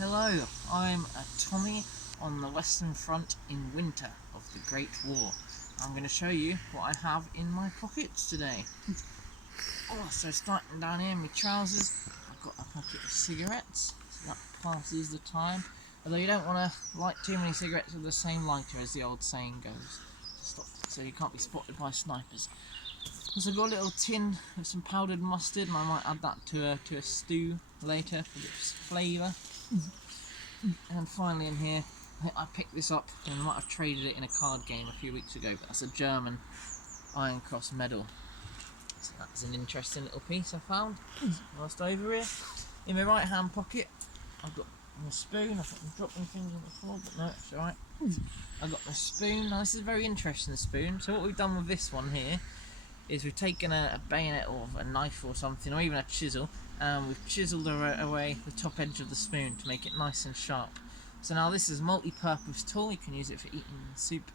Hello, I'm Tommy on the Western Front in winter of the Great War. I'm going to show you what I have in my pockets today. So starting down here in my trousers, I've got a pocket of cigarettes, so that passes the time. Although you don't want to light too many cigarettes with the same lighter, as the old saying goes, so you can't be spotted by snipers. Also got a little tin with some powdered mustard, and I might add that to a stew later for a bit of flavour. And finally in here, I picked this up, and I might have traded it in a card game a few weeks ago, but that's a German Iron Cross medal. So that's an interesting little piece I found whilst over here. In my right hand pocket, I've got my spoon. I think I'm dropping things on the floor, but no, it's alright. I've got my spoon. Now this is a very interesting spoon. So what we've done with this one here is we've taken a bayonet or a knife or something, or even a chisel, and we've chiseled away the top edge of the spoon to make it nice and sharp. So now this is a multi-purpose tool. You can use it for eating soup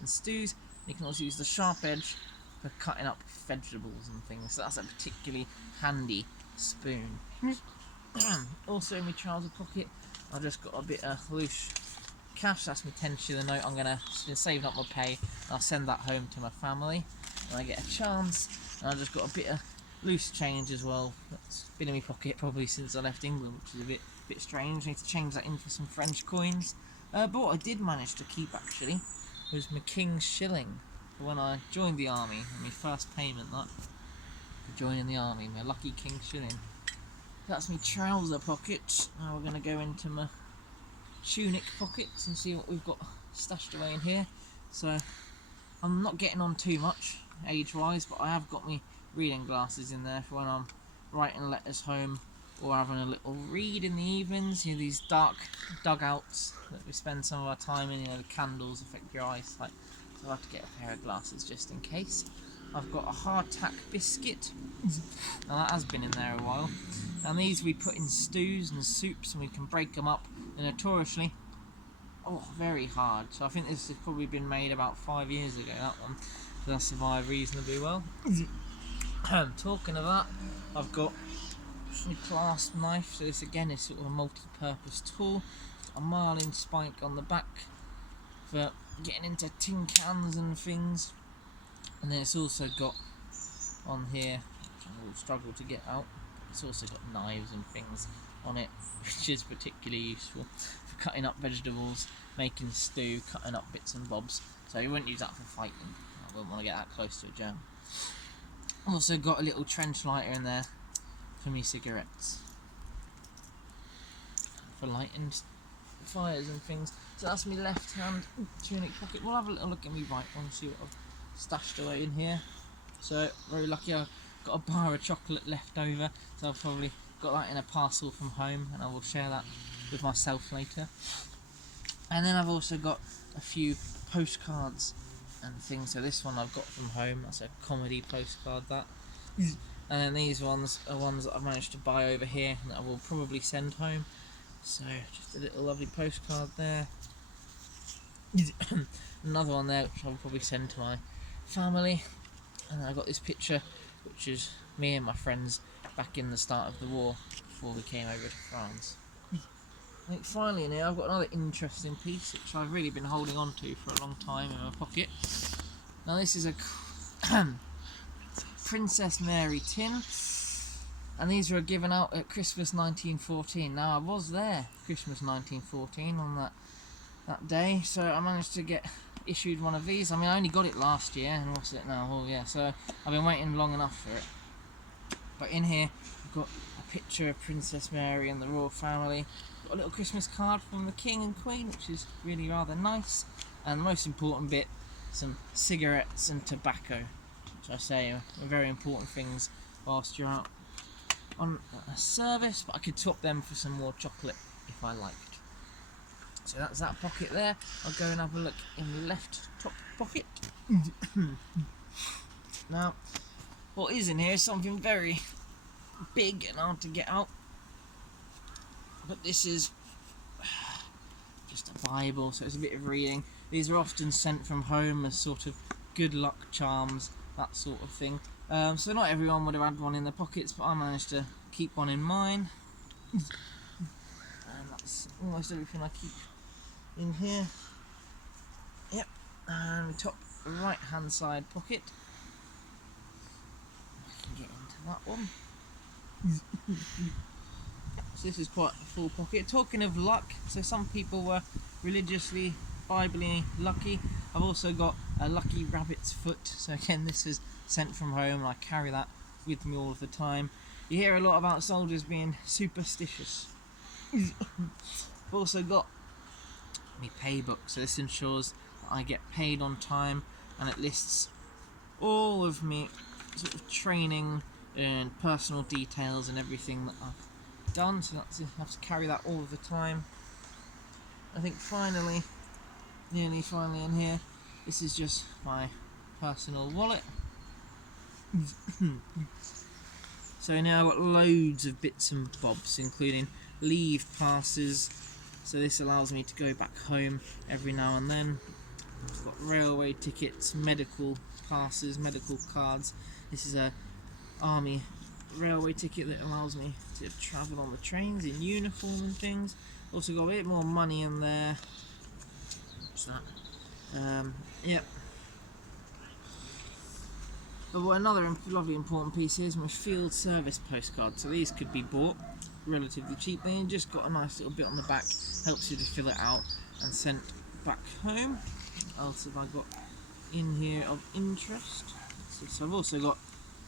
and stews. You can also use the sharp edge for cutting up vegetables and things. So that's a particularly handy spoon. Also in my trouser pocket, I've just got a bit of loose cash. That's my 10 note. I've been saving up my pay. I'll send that home to my family when I get a chance. And I've just got a bit of loose change as well. That's been in my pocket probably since I left England, which is a bit strange. I need to change that in for some French coins. But what I did manage to keep actually was my King's shilling for when I joined the army. My first payment that for joining the army, my lucky King's shilling. That's my trouser pocket. Now we're going to go into my tunic pockets and see what we've got stashed away in here. So I'm not getting on too much age-wise, but I have got my reading glasses in there for when I'm writing letters home or having a little read in the evenings. You know, these dark dugouts that we spend some of our time in, you know, the candles affect your eyesight, so I have to get a pair of glasses just in case. I've got a hardtack biscuit, now that has been in there a while, and these we put in stews and soups and we can break them up, and notoriously, very hard. So I think this has probably been made about 5 years ago, that one, so that survived reasonably well. Talking of that, I've got my clasp knife, so this again is sort of a multi-purpose tool. A marlin spike on the back for getting into tin cans and things, and then it's also got on here, which I will struggle to get out, it's also got knives and things on it, which is particularly useful for cutting up vegetables, making stew, cutting up bits and bobs. So you wouldn't use that for fighting. I wouldn't want to get that close to a German. I've also got a little trench lighter in there for me cigarettes, for lighting fires and things. So that's my left hand tunic pocket. We'll have a little look at my right one, see what I've stashed away in here. So very lucky, I've got a bar of chocolate left over, so I've probably got that in a parcel from home, and I will share that with myself later. And then I've also got a few postcards and things. So this one I've got from home, that's a comedy postcard, that. And then these ones are ones that I've managed to buy over here and that I will probably send home. So just a little lovely postcard there. Another one there which I'll probably send to my family. And then I got this picture which is me and my friends back in the start of the war before we came over to France. I think finally in here I've got another interesting piece which I've really been holding on to for a long time in my pocket. Now this is a Princess Mary tin, and these were given out at Christmas 1914. Now I was there Christmas 1914 on that day, so I managed to get issued one of these. I mean, I only got it last year, and what's it now? Oh yeah, so I've been waiting long enough for it. But in here I've got a picture of Princess Mary and the royal family. Got a little Christmas card from the King and Queen, which is really rather nice. And the most important bit, some cigarettes and tobacco, which I say are very important things whilst you're out on a service, but I could swap them for some more chocolate if I liked. So that's that pocket there. I'll go and have a look in the left top pocket. Now, what is in here is something very big and hard to get out, but this is just a Bible, so it's a bit of reading. These are often sent from home as sort of good luck charms, that sort of thing. So not everyone would have had one in their pockets, but I managed to keep one in mine. And that's almost everything I keep in here. Yep, and top right hand side pocket. I can get into that one. So this is quite a full pocket. Talking of luck, so some people were religiously, biblically lucky. I've also got a lucky rabbit's foot. So again, this is sent from home and I carry that with me all of the time. You hear a lot about soldiers being superstitious. I've also got my pay book, so this ensures that I get paid on time, and it lists all of me sort of training and personal details and everything that I've done, so I have to carry that all of the time. I think nearly finally in here, this is just my personal wallet. So now I've got loads of bits and bobs, including leave passes, so this allows me to go back home every now and then. I've got railway tickets, medical passes, medical cards. This is a army railway ticket that allows me to travel on the trains in uniform and things. Also got a bit more money in there. What's that? Yep. But another lovely important piece here is my field service postcard. So these could be bought relatively cheaply, and just got a nice little bit on the back, helps you to fill it out and sent back home. What else have I got in here of interest? So I've also got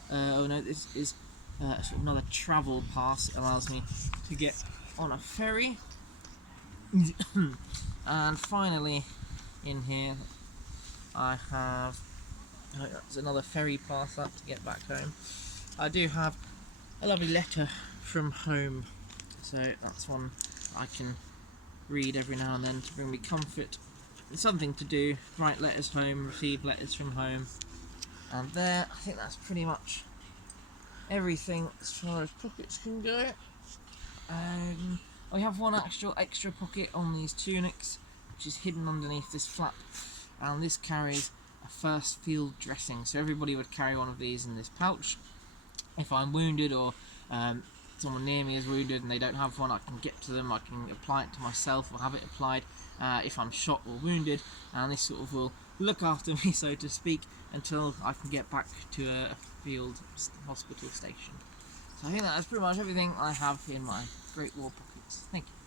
this is sort of another travel pass. It allows me to get on a ferry. And finally in here I have there's another ferry pass up to get back home. I do have a lovely letter from home, so that's one I can read every now and then to bring me comfort. It's something to do, write letters home, receive letters from home. And there, I think that's pretty much everything as far as pockets can go. I have one extra pocket on these tunics, which is hidden underneath this flap, and this carries a first field dressing. So everybody would carry one of these in this pouch. If I'm wounded, or someone near me is wounded and they don't have one, I can get to them, I can apply it to myself or have it applied if I'm shot or wounded, and this sort of will look after me, so to speak, until I can get back to a field hospital station. So I think that's pretty much everything I have in my Great War pockets. Thank you.